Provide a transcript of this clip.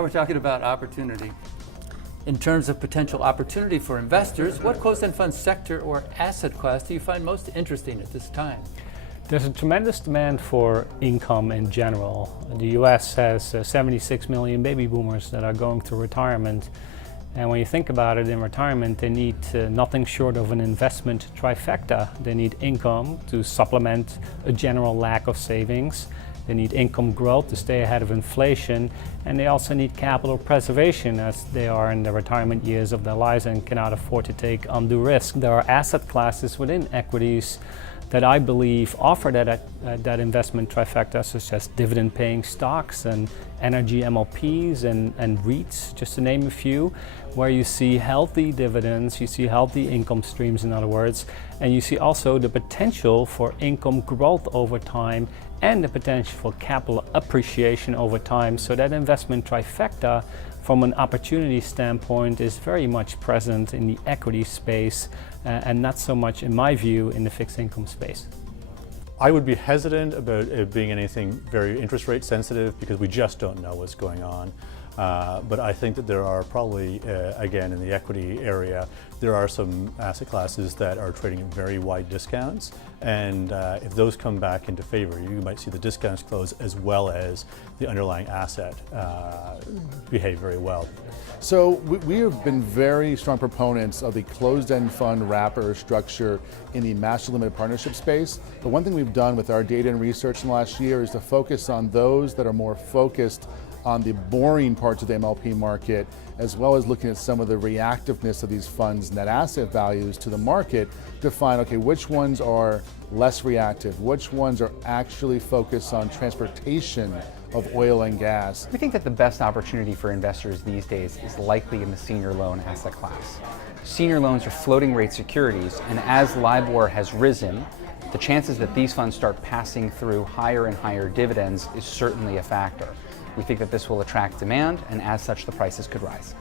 Now we're talking about opportunity. In terms of potential opportunity for investors, what closed-end fund sector or asset class do you find most interesting at this time? There's a tremendous demand for income in general. The US has 76 million baby boomers that are going through retirement. And when you think about it, in retirement, they need nothing short of an investment trifecta. They need income to supplement a general lack of savings. They need income growth to stay ahead of inflation. And they also need capital preservation as they are in the retirement years of their lives and cannot afford to take undue risk. There are asset classes within equities that I believe offer that investment trifecta, such as dividend-paying stocks and energy MLPs and REITs, just to name a few, where you see healthy dividends, you see healthy income streams, in other words, and you see also the potential for income growth over time and the potential for capital appreciation over time. So that investment trifecta, from an opportunity standpoint, is very much present in the equity space and not so much, in my view, in the fixed income space. I would be hesitant about it being anything very interest rate sensitive because we just don't know what's going on. But I think that there are probably, again, in the equity area, there are some asset classes that are trading at very wide discounts. And if those come back into favor, you might see the discounts close as well as the underlying asset behave very well. So we have been very strong proponents of the closed-end fund wrapper structure in the master limited partnership space. But one thing we've done with our data and research in the last year is to focus on those that are more focused on the boring parts of the MLP market, as well as looking at some of the reactiveness of these funds' net asset values to the market to find, okay, which ones are less reactive, which ones are actually focused on transportation of oil and gas. We think that the best opportunity for investors these days is likely in the senior loan asset class. Senior loans are floating rate securities, and as LIBOR has risen, the chances that these funds start passing through higher and higher dividends is certainly a factor. We think that this will attract demand, and as such, the prices could rise.